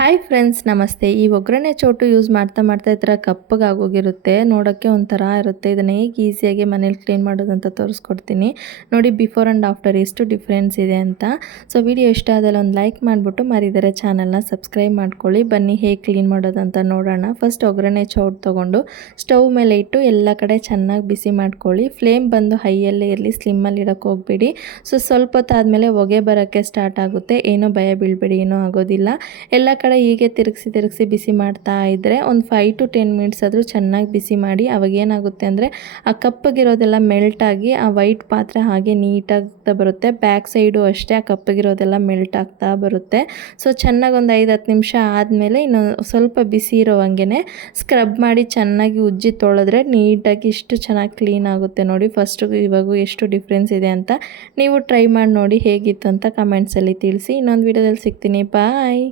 Hi friends, ನಮಸ್ತೆ. ಈ ಒಗ್ಗರಣೆ ಚೋಟು ಯೂಸ್ ಮಾಡ್ತಾ ಈ ಥರ ಕಪ್ಪಗಾಗೋಗಿರುತ್ತೆ. ನೋಡೋಕ್ಕೆ ಒಂಥರ ಇರುತ್ತೆ. ಇದನ್ನು ಹೇಗೆ ಈಸಿಯಾಗಿ ಮನೇಲಿ ಕ್ಲೀನ್ ಮಾಡೋದಂತ ತೋರಿಸ್ಕೊಡ್ತೀನಿ. ನೋಡಿ ಬಿಫೋರ್ ಆ್ಯಂಡ್ ಆಫ್ಟರ್ ಎಷ್ಟು ಡಿಫ್ರೆನ್ಸ್ ಇದೆ ಅಂತ. ಸೊ ವಿಡಿಯೋ ಇಷ್ಟ ಆದಲ್ಲಿ ಒಂದು ಲೈಕ್ ಮಾಡಿಬಿಟ್ಟು ಮರಿದರೆ ಚಾನಲ್ನ ಸಬ್ಸ್ಕ್ರೈಬ್ ಮಾಡ್ಕೊಳ್ಳಿ. ಬನ್ನಿ ಹೇಗೆ ಕ್ಲೀನ್ ಮಾಡೋದಂತ ನೋಡೋಣ. ಫಸ್ಟ್ ಒಗ್ಗರಣೆ ಚೌಟ್ ತೊಗೊಂಡು ಸ್ಟವ್ ಮೇಲೆ ಇಟ್ಟು ಎಲ್ಲ ಕಡೆ ಚೆನ್ನಾಗಿ ಬಿಸಿ ಮಾಡ್ಕೊಳ್ಳಿ. ಫ್ಲೇಮ್ ಬಂದು ಹೈಯಲ್ಲೇ ಇರಲಿ, ಸ್ಲಿಮ್ಮಲ್ಲಿ ಇಡೋಕ್ಕೆ ಹೋಗಬೇಡಿ. ಸೊ ಸ್ವಲ್ಪ ಹೊತ್ತಾದಮೇಲೆ ಹೊಗೆ ಬರೋಕ್ಕೆ ಸ್ಟಾರ್ಟ್ ಆಗುತ್ತೆ. ಏನೋ ಭಯ ಬೀಳಬೇಡಿ, ಏನೂ ಆಗೋದಿಲ್ಲ. ಎಲ್ಲ ಕಡೆ ಹೀಗೆ ತಿರುಗಿಸಿ ಬಿಸಿ ಮಾಡ್ತಾ ಇದ್ದರೆ ಒಂದು 5 to 10 ಮಿನಿಟ್ಸ್ ಆದರೂ ಚೆನ್ನಾಗಿ ಬಿಸಿ ಮಾಡಿ. ಅವಾಗ ಏನಾಗುತ್ತೆ ಅಂದರೆ ಆ ಕಪ್ಪಗಿರೋದೆಲ್ಲ ಮೆಲ್ಟ್ ಆಗಿ ಆ ವೈಟ್ ಪಾತ್ರೆ ಹಾಗೆ ನೀಟಾಗ್ತಾ ಬರುತ್ತೆ. ಬ್ಯಾಕ್ ಸೈಡು ಅಷ್ಟೇ ಆ ಕಪ್ಪಗಿರೋದೆಲ್ಲ ಮೆಲ್ಟ್ ಆಗ್ತಾ ಬರುತ್ತೆ. ಸೊ ಚೆನ್ನಾಗಿ ಒಂದು 5-10 ನಿಮಿಷ ಆದಮೇಲೆ ಇನ್ನು ಸ್ವಲ್ಪ ಬಿಸಿ ಇರೋ ಹಂಗೆ ಸ್ಕ್ರಬ್ ಮಾಡಿ ಚೆನ್ನಾಗಿ ಉಜ್ಜಿ ತೊಳೆದ್ರೆ ನೀಟಾಗಿ ಇಷ್ಟು ಚೆನ್ನಾಗಿ ಕ್ಲೀನ್ ಆಗುತ್ತೆ. ನೋಡಿ ಫಸ್ಟು ಇವಾಗೂ ಎಷ್ಟು ಡಿಫ್ರೆನ್ಸ್ ಇದೆ ಅಂತ ನೀವು ಟ್ರೈ ಮಾಡಿ ನೋಡಿ ಹೇಗಿತ್ತು ಅಂತ ಕಮೆಂಟ್ಸಲ್ಲಿ ತಿಳಿಸಿ. ಇನ್ನೊಂದು ವಿಡಿಯೋದಲ್ಲಿ ಸಿಗ್ತೀನಿ. ಬಾಯ್.